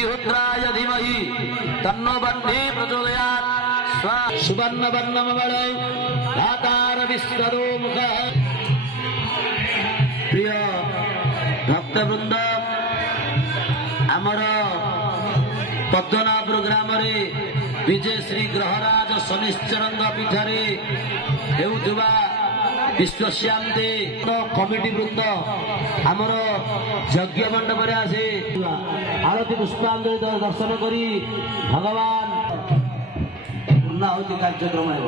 रुद्राय धीमहि तन्नो बन्धे प्रचोदयात् सुवर्ण वर्णमवलौ धातार विश्वदो मुखः। प्रिय भक्तवृंद आमर पद्मनाभपुर ग्राम विजय श्री ग्रहराज शनिश्चरंग पीठरे हेउथुवा विश्वश्यामते कमिटी वृंद आमर यज्ञ मंडप आसे आरती पुष्पांजलि दर्शन करी भगवान पूर्णाहुति कार्यक्रम है।